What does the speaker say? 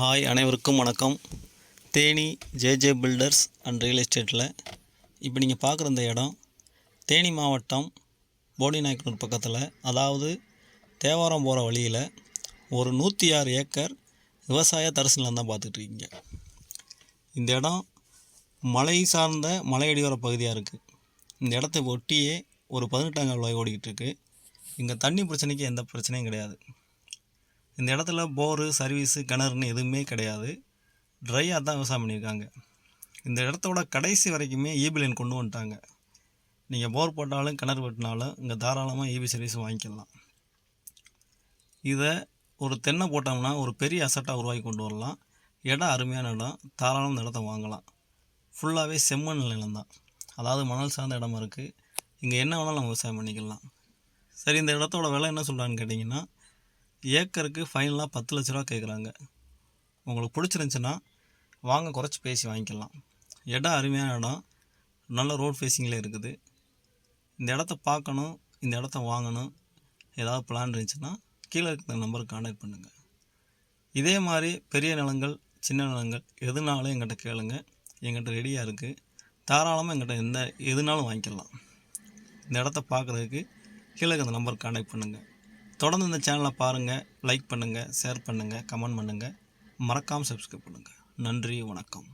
Hi, அனைவருக்கும் வணக்கம். Theni JJ filters and real எஸ்டேட்டில் இப்போ நீங்கள் பார்க்குற இந்த இடம் தேனி மாவட்டம் போடிநாயக்கனூர் பக்கத்தில், அதாவது தேவாரம் போகிற வழியில் ஒரு 106 ஏக்கர் விவசாய தரிசு நிலம் தான் பார்த்துட்ருக்கீங்க. இந்த இடம் மலை சார்ந்த மலையடிவார பகுதியாக இருக்குது. இந்த இடத்தை ஒட்டியே ஒரு 18ஆம் கால்வாய் ஓடிக்கிட்டு இருக்குது. இங்கே தண்ணி பிரச்சனைக்கு எந்த பிரச்சனையும் கிடையாது. இந்த இடத்துல போரு, சர்வீஸு, கிணறுன்னு எதுவுமே கிடையாது. ட்ரையாக தான் விவசாயம் பண்ணியிருக்காங்க. இந்த இடத்தோட கடைசி வரைக்குமே ஈபி லைன் கொண்டு வந்துட்டாங்க. நீங்கள் போர் போட்டாலும் கிணறு வெட்டினாலும் இங்கே தாராளமாக ஈபி சர்வீஸ் வாங்கிக்கலாம். இதை ஒரு தென்னை போட்டோம்னா ஒரு பெரிய அசட்டாக உருவாக்கி கொண்டு வரலாம். இடம் அருமையான இடம், தாராளம் இந்த இடத்த வாங்கலாம். ஃபுல்லாகவே செம்மண் நிலம் தான், அதாவது மணல் சார்ந்த இடமா இருக்குது. இங்கே என்ன வேணாலும் நம்ம விவசாயம் பண்ணிக்கலாம். சரி, இந்த இடத்தோட விலை என்ன சொல்கிறான்னு கேட்டிங்கன்னா, ஏக்கருக்கு ஃபைனலாக 10 லட்ச ரூபா கேட்குறாங்க. உங்களுக்கு பிடிச்சிருந்துச்சின்னா வாங்க, குறைச்சி பேசி வாங்கிக்கலாம். இடம் அருமையான இடம், நல்ல ரோட் ஃபேஸிங்கில் இருக்குது. இந்த இடத்த பார்க்கணும், இந்த இடத்த வாங்கணும், ஏதாவது பிளான் இருந்துச்சுன்னா கீழே இருக்கிற நம்பருக்கு கான்டாக்ட் பண்ணுங்கள். இதே மாதிரி பெரிய நிலங்கள், சின்ன நிலங்கள் எதுனாலும் எங்கிட்ட கேளுங்க. எங்கிட்ட ரெடியாக இருக்குது. தாராளமாக எங்கிட்ட எதுனாலும் வாங்கிக்கலாம். இந்த இடத்த பார்க்குறதுக்கு கீழே இருக்கிற நம்பருக்கு கான்டாக்ட் பண்ணுங்கள். தொடர்ந்து இந்த சேனலை பாருங்கள், லைக் பண்ணுங்கள், ஷேர் பண்ணுங்கள், கமெண்ட் பண்ணுங்கள், மறக்காமல் சப்ஸ்கிரைப் பண்ணுங்கள். நன்றி, வணக்கம்.